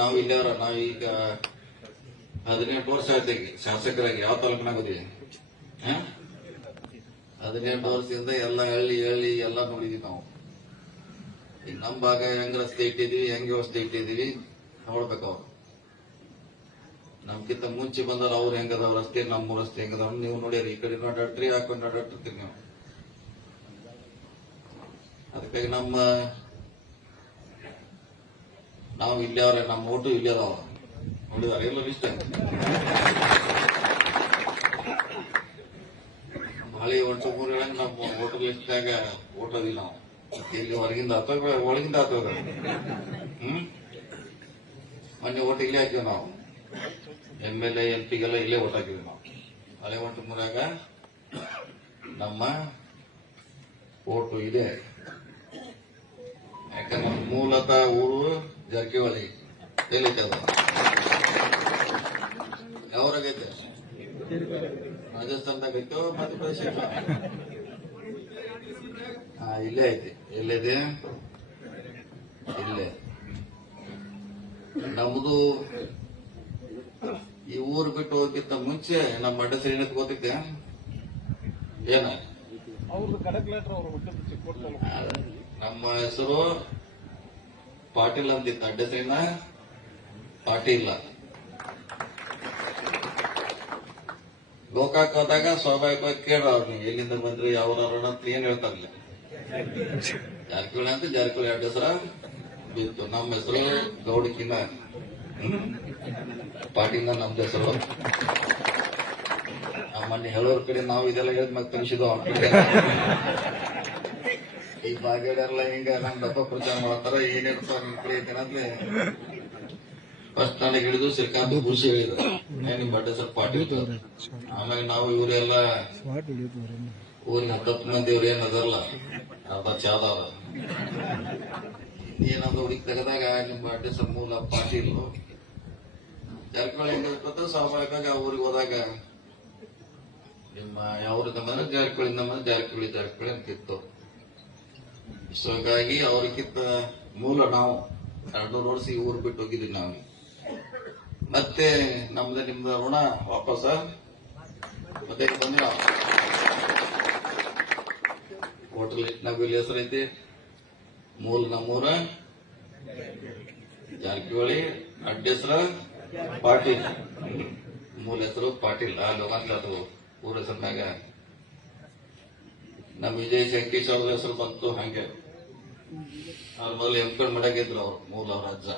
ನಾವು ಇಲ್ಲವ್ರ ನಾವೀಗ ಹದಿನೆಂಟು ವರ್ಷ ಆಯ್ತು ಈಗ ಶಾಸಕರಾಗಿ. ಯಾವ ತಾಲೂಕಿನಾಗ? ಹದಿನೆಂಟು ವರ್ಷದಿಂದ ಎಲ್ಲ ಹಳ್ಳಿ ಹಳ್ಳಿ ಎಲ್ಲ ನೋಡಿದೀವಿ ನಾವು. ಈಗ ನಮ್ಮ ಭಾಗ ಹೆಂಗ್ ರಸ್ತೆ ಇಟ್ಟಿದೀವಿ ಹೆಂಗ್ ವ್ಯವಸ್ಥೆ ಇಟ್ಟಿದೀವಿ ನೋಡ್ಬೇಕು ಅವ್ರು. ನಮ್ಗಿಂತ ಮುಂಚೆ ಬಂದವ್ರು ಅವ್ರು ಹೆಂಗದವ್ ರಸ್ತೆ ನಮ್ಮ ರಸ್ತೆ ಹೆಂಗದಾವ ನೀವು ನೋಡ್ಯಾರ ಈ ಕಡೆ ಅಡ್ಡಾಡ್ರಿ ಹಾಕೊಂಡು ಅಡ್ಡಾಡ್ತಿರ್ತೀರಿ ನೀವು ಅದಕ್ಕಾಗಿ ನಮ್ಮ ನಾವು ಇಲ್ಲೇ ಅವ್ರೆ, ನಮ್ಮ ಓಟು ಇಲ್ಲೇ ಅದಾವ. ನೋಡಿದಾರೆ ಎಲ್ಲ ಇಷ್ಟ ಮಳೆ ಮೂರು ಹೇಳಂಗ ನಮ್ಮ ಓಟು ಲಿಸ್ಟ್ನಾಗ ಓಟೋದಿಲ್ಲ ನಾವು. ಇಲ್ಲಿ ಹೊರಗಿಂದ ಅಥವಾ ಒಳಗಿಂದ ಅಥವಾ ಹ್ಮ್? ಮೊನ್ನೆ ಓಟ್ ಇಲ್ಲೇ ಹಾಕಿವಿ ನಾವು. ಎಂ ಎಲ್ ಎ, ಎಂ ಪಿಗೆಲ್ಲ ಇಲ್ಲೇ ಓಟ್ ಹಾಕಿವಿ ನಾವು. ಹಳೆ ಒಟ್ಟು ಮೂರಾಗ ನಮ್ಮ ಓಟು ಇದೆ. ಯಾಕಂದ್ರೆ ಮೂಲತಃ ಊರು ಜಾರಕಿಹೊಳಿ ಅದು ಯಾವ್ರಾಗೈತೆ ರಾಜಸ್ಥಾನದಾಗ ಐತೋ ಮಧ್ಯಪ್ರದೇಶ? ಹಾ ಇಲ್ಲೇ ಐತಿ ಎಲ್ಲಿದೆ? ಇಲ್ಲೇ. ನಮ್ದು ಈ ಊರು ಬಿಟ್ಟು ಹೋಗಿಂತ ಮುಂಚೆ ನಮ್ಮ ಅಡ್ಡ ಏನಕ್ಕೆ ಗೊತ್ತಿದ್ದೆ. ಏನ? ನಮ್ಮ ಹೆಸರು ಪಾಟೀಲ್ ಅಂತಿತ್ತು ಅಡ್ಡಸೇನ ಪಾಟೀಲ ಗೋಕಾಕ್ ಹೋದಾಗ ಸ್ವಾಭಾವಿಕವಾಗಿ ಕೇಳ ಅವ್ರು ನೀವು, ಎಲ್ಲಿಂದ ಬಂದ್ರಿ, ಯಾವ ಅಂತ ಏನ್ ಹೇಳ್ತಾರಲ್ಲ ಜಾರಕಿಹೊಳಿ ಅಂತ ಜಾರಕಿಹೊಳಿ ಅಡ್ಡ ಹೆಸರ ಬಿತ್ತು. ನಮ್ಮ ಹೆಸರು ಗೌಡಕಿನ ಪಾಟೀಲ ನಮ್ದು ಹೆಸರು. ನಮ್ಮಲ್ಲಿ ಹೇಳೋರ್ ಕಡೆ ನಾವು ಇದೆಲ್ಲ ಹೇಳಿದ್ ಮತ್ತೆ ಕಡೆ. ಈ ಬಾಗೇಡೆಲ್ಲ ಹಿಂಗ ನಮ್ ದಪ್ಪ ಪ್ರಚಾರ ಮಾಡ್ತಾರ ಏನಿರ್ತಾರ ನನ್ ಕಡೆ ಐತೇನಂತ್ಲೆ ಫಸ್ಟ್ ನನಗೆ ಹಿಡಿದು ಶ್ರೀಕಾಂತ್ ಖುಷಿ ಹೇಳಿದ್ರು. ನಿಮ್ ಬಡ್ಡೆ ಸ್ವಲ್ಪ ಪಾಟಿ ಆಮೇಲೆ ನಾವು ಇವರೆಲ್ಲ ಊರಿನ ಹತ್ತತ್ತು ಮಂದಿ ಇವ್ರು ಏನ್ ಅದರಲ್ಲ, ಅರ್ಧ ಚಾದವ್ರ ಏನಾದ್ರು ಹುಡುಗಿ ತೆಗೆದಾಗ ನಿಮ್ ಬಡ್ಡೆ ಸ್ವಲ್ಪ ಮೂಲ ಪಾಟೀಲ್ ಜಾರಕಿಹೊಳಿ ಹೆಂಗಿರ್ತದ ಸ್ವಾಭಾವಿಕವಾಗಿ ಆ ಊರಿಗೆ ಹೋದಾಗ ನಿಮ್ಮ ಯಾವ್ರಿಂದ ಜಾರಕಿಹೊಳಿ, ನಮ್ಮ ಜಾರಕಿಹೊಳಿ ಜಾರಕಿಹೊಳಿ ಅಂತಿತ್ತು. ಸೊ ಹಾಗಾಗಿ ಅವ್ರಿಗಿಂತ ಮೂಲ ನಾವು ಎರಡ್ನೂರು ವರ್ಷ ಈ ಊರು ಬಿಟ್ಟು ಹೋಗಿದ್ದೀವಿ ನಾವು. ಮತ್ತೆ ನಮ್ದು ನಿಮ್ದು ಋಣ ವಾಪಸ್. ಮತ್ತೆ ಬಂದಿಲ್ಲ ಹೋಟೆಲ್ ನಾವು ಇಲ್ಲಿ ಹೆಸರೈತಿ ಮೂಲ ನಮ್ಮೂರ. ಜಾರಕಿಹೊಳಿ. ಅಡ್ಡ ಹೆಸರ ಪಾಟೀಲ್. ಮೂಲ ಹೆಸರು ಪಾಟೀಲ್. ಆ ಹೋಗಂತ ಅದು ಊರ ಹೆಸರಿನಾಗ ನಮ್ಮ ವಿಜಯ್ ಶಂಕೇಶ್ ಅವ್ರ ಹೆಸರು ಬಂತು ಹಂಗೆ. ಅವ್ರ ಮೊದಲು ಎಂ ಕಡ್ ಮಡಗಿದ್ರು ಅವ್ರು, ಮೂಲ ಅವ್ರ ಅಜ್ಜ.